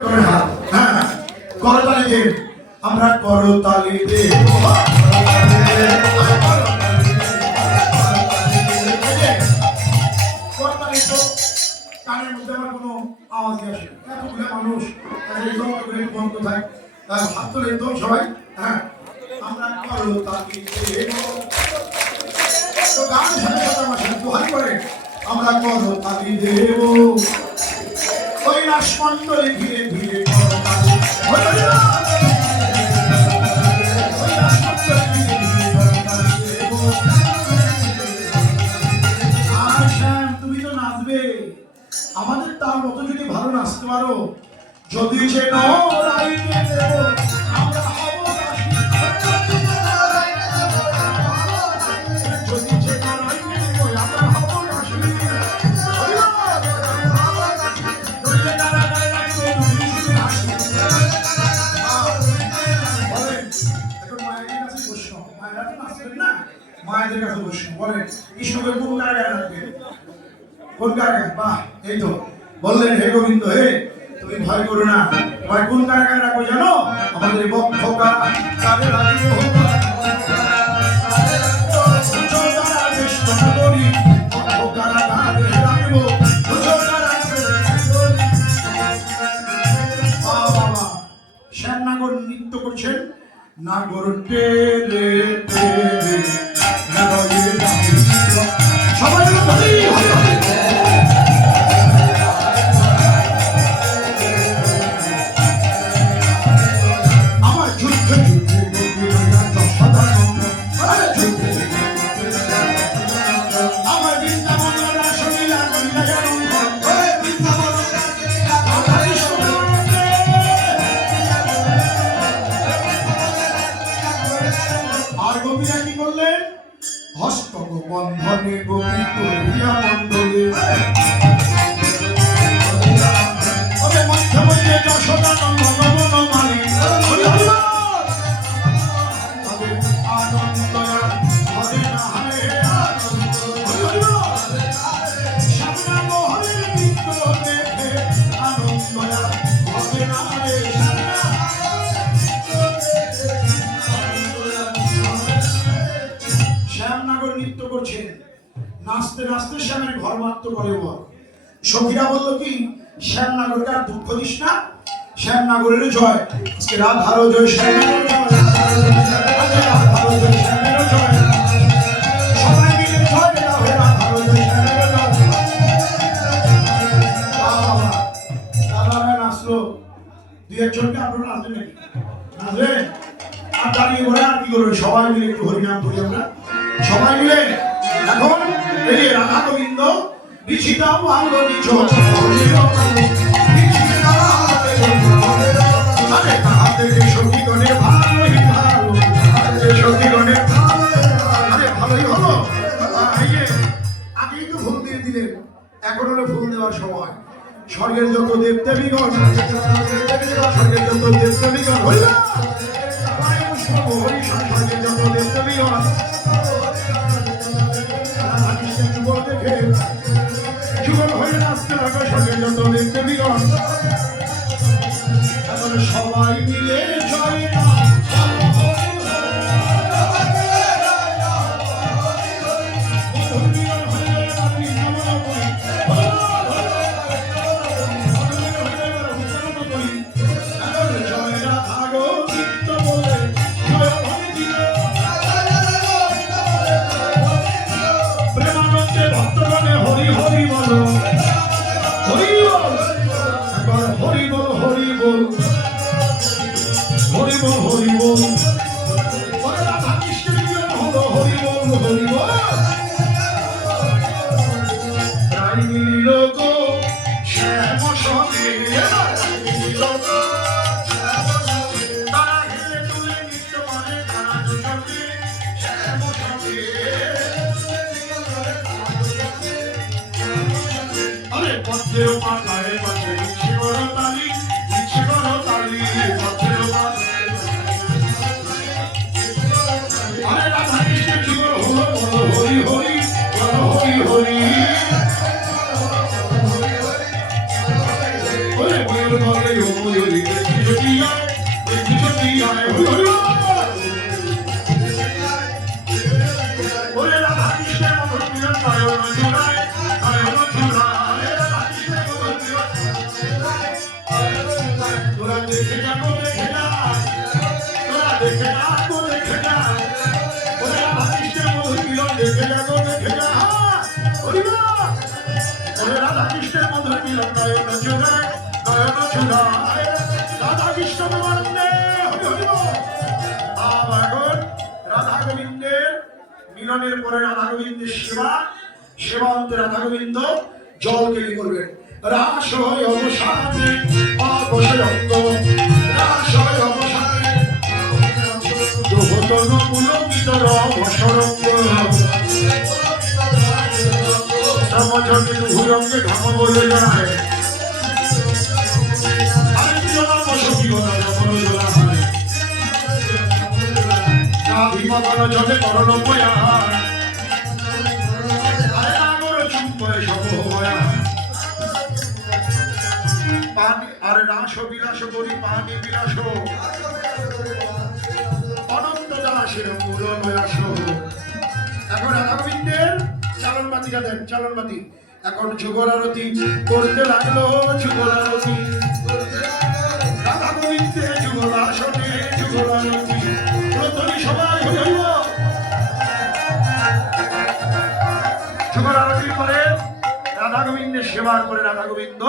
হ্যাঁ, করতালি দেব, আমরা করতালি দেব। করতালি তো কানের মধ্যে আমার কোনো আওয়াজ আসে, এতগুলো মানুষ বন্ধ থাকে, হাত তুলে তো সবাই। হ্যাঁ, আমরা করতালি দেব। তো গান সাথে সাথে আমার সাথে দোহাই করে আমরা করতালি দেব। কৈলাস মণ্ডলে ধীরে ধীরে করতালি। তুমি তো নাচবে, আমাদের তার মতো যদি ভালো নাচতে পারো, যদি যে মায়েদের কাছে বসুন, বলেন কৃষ্ণকে কোন কারাগারে রাখবেন? কোন কারাগার? বাহ, এই তো বললেন, হে গোবিন্দ, হে তুমি ভয় করো না, ভয় কোন কারাগারে রাখবো জানো? আমাদের বক্ষ কারাগারে রাখবো। শ্যামনগর নৃত্য করছেন, নাগর টেরে টেরে সবাই আমার যুদ্ধে আমার বৃন্দাবন আর গোপীরা কি করলেন? হস্তক বন্ধনে গোপী করিয়া মণ্ডলে মধ্যে মধ্যে যশোদা নন্দন মালি আনন্দ হরে না হরে সামনা মোহনের নৃত্য দেখে আনন্দ হরে না হরে। শ্যামনগর নৃত্য করছেন, নাচতে নাচতে শ্যামের ঘর মাত্র করে বল। সখীরা বলল কি, শ্যামনগরকে আর দুঃখ দিস না, শ্যামনগরের জয়, আজকে রাধারও জয়, শ্যামেরও জয়, রাধারও জয়, শ্যামেরও জয়, সবাই মিলে জয় দেওয়া হয়ে রাধারও জয়, শ্যামেরও জয়। দাদারা নাচলো, দুই একজনকে আপনারা নাচবেন নাকি? নাচবেন? আর দাঁড়িয়ে ঘরে আর কি করবে? সবাই মিলে একটু হরিনাম করি আমরা, সবাই মিলে। এখন এই যে রাধা গোবিন্দ বিচিতাও ভালো নিচ সখীগণের ভালোই ভালো, সখীগণের ভালোই হলো। আগেই তো ফুল দিয়ে দিলেন, এখন হলো ফুল দেওয়ার সময়। স্বর্গের যত দেব দেবীগণ, স্বর্গের যত দেব দেবীগণ হইল স্বর্গের যত দেব দেবীগণ যুগল দেখে যুগল হয়ে নাচতে লাগলো, স্বর্গের যত দেব দেবীগণ সবাই মিলে জয় না হরি হরি বল, হরি বল, একবার হরি বল, হরি বল, হরি বল, হরি বল, রাধা কৃষ্ণের মিলন হলো, হরি বল, হরি বল। প্রায় মিলিল গো শ্যাম সঙ্গে, মিলিল গো তারা হেলে তুলে নিত্য মানে, তারা দুজনে শ্যাম সঙ্গে। পথেও পাতায় পথে ইচ্ছে করো তালি, ইচ্ছে করো তালি, পথেও পাতায় আরে রাধা কৃষ্ণ যুগল হলো, হরি হরি বলে ও ময়ূরী দেখি যদি আয় দেখি যদি আয় হরি হরি ওরে রাধা কৃষ্ণের মধুর মিলন নয়ন জোড়ায় নয়ন জোড়ায় রাধা কৃষ্ণের মধুর মিলন তোরা দেখে যাবো দেখে যা তোরা দেখে যাবো দেখে যা ওরে রাধা কৃষ্ণের মধুর মিলন দেখে যাবো দেখে যা হরি বল ওরে রাধা কৃষ্ণের মধুর মিলন নয়ন জোড়ায় নয়ন জোড়ায় রাধা কৃষ্ণ প্রেমানন্দে হরি হরি বল আবার রাধা গোবিন্দের মিলনের পরে রাধা গোবিন্দের সেবা অন্তে রাধা গোবিন্দ জল কেলি করবেন রাস হয় অবসানে অবসরঙ্গ রাস হয় অবসানে দোহতন পুলকিত অবসরঙ্গ সমজনে দুরঙ্গে ঘাম বলে যায় আরে জীবন বসতি গলা যখন জ্বলা হয় ভীমগণ জলে করণ পয়া আরে নাগর চুম্বয় সবয়া পানি আরে রাস বিলাস করি পানি বিলাস অনন্ত দাসের মূল নয়াস এখন রাধা গোবিন্দের চালনবাতিটা দেন চালনবাতি এখন যুগল আরতি করতে লাগলো যুগল আরতি রাধা গোবিন্দের যুগল আসনে যুগল আরতি সবাই হইল যুগল আরতির পরে রাধা গোবিন্দের সেবার করে রাধা গোবিন্দ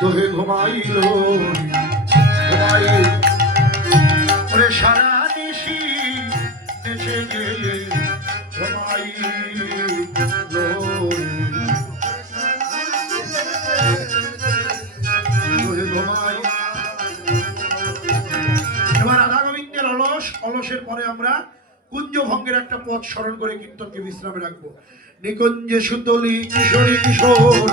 তোহে ঘুমাইল ঘুমাইল ওরে সারা নিশি নেচে গেলে ঘুমাইল তোহে ঘুমাইল এবার রাধা গোবিন্দের অলসের পরে আমরা কুঞ্জ ভঙ্গের একটা পথ স্মরণ করে কীর্তনকে বিশ্রামে রাখবো নিকুঞ্জে সুতলি কিশোরী কিশোর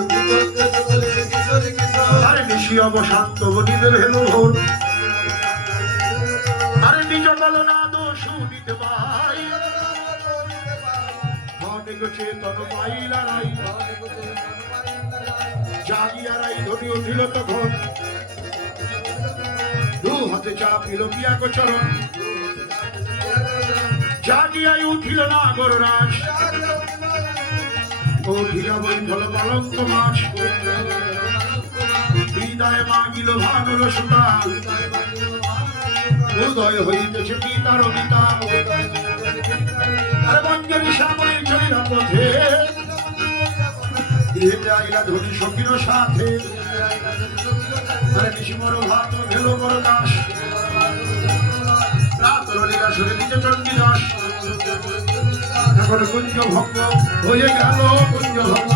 আরে নিশি অবশান্ত বনিদের হেলো ভোর আরে নিজ বলনাদ শুনিতে পাই অনেক চেতন পাইলারাই জাগিয়ারাই ধরি উঠিল তখন দু হাতে চাপিল পিয়াক চরণ জাগিয়াই উঠিল নাগর রাজ উঠিল বৈফল পালঙ্ক মাছ হৃদয় মাগিল ভানুর সুতা উদয় হইতেছে পিতার পিতা আরে বঞ্জনী শ্যামলীর চলিলা পথে গৃহে আইলা ধনী সখীর সাথে আরে নিশিমর ভাত ভেল বড় দাস রাত রলিলা সুরে নিজ চণ্ডীদাস এখন কুঞ্জ ভঙ্গ হয়ে গেল কুঞ্জ ভঙ্গ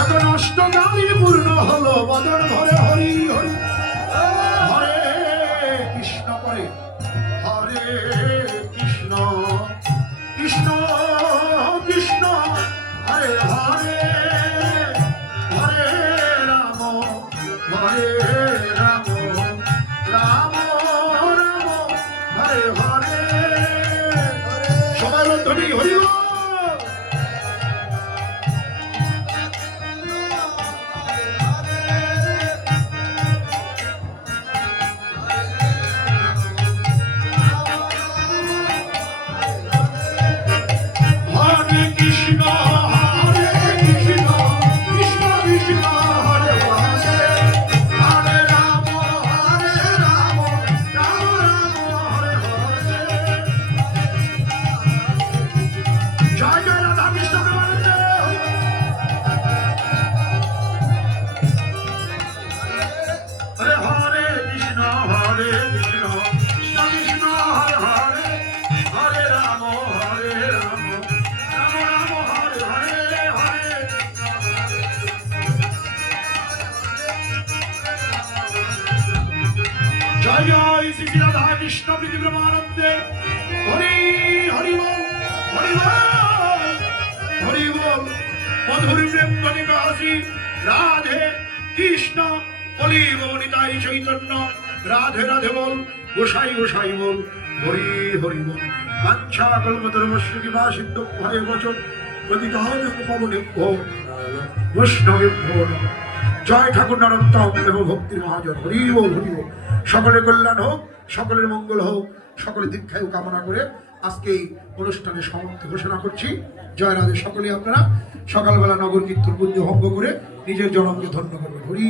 এখন অষ্টগামী পূর্ণ হলো বদন ধরে হরি হরি হরে কৃষ্ণ করে হরে কৃষ্ণ কৃষ্ণ কৃষ্ণ হরে হরে হরে রাম হরে রাম রাম রাম হরে হরে সবাই ধরি হরি জয় শ্রী রাধা কৃষ্ণ প্রীতি প্রেমানন্দে হরি হরি বল হরি বল হরি বল মধুর প্রেম নিবাসী রাধে কৃষ্ণ বলি বনিতাই চৈতন্য রাধে রাধে বল গোসাই গোসাই বল হরি হরি বল বাঞ্ছা কল্পতরুশ্য কৃপা সিদ্ধ ভয় বচন প্রতিকার পবনে ভো বৈষ্ণবে ভো জয় ঠাকুর নরোত্তম এবং ভক্তির মহাজন। হরি বল হরি বল। সকলের কল্যাণ হোক, সকলের মঙ্গল হোক, সকলের দীর্ঘায়ু কামনা করে আজকে এই অনুষ্ঠানে সমাপ্তি ঘোষণা করছি। জয় রাধে। সকলে আপনারা সকালবেলা নগর কীর্তন বুদ্ধি ভঙ্গ করে নিজের জনমকে ধন্য করবেন। হরি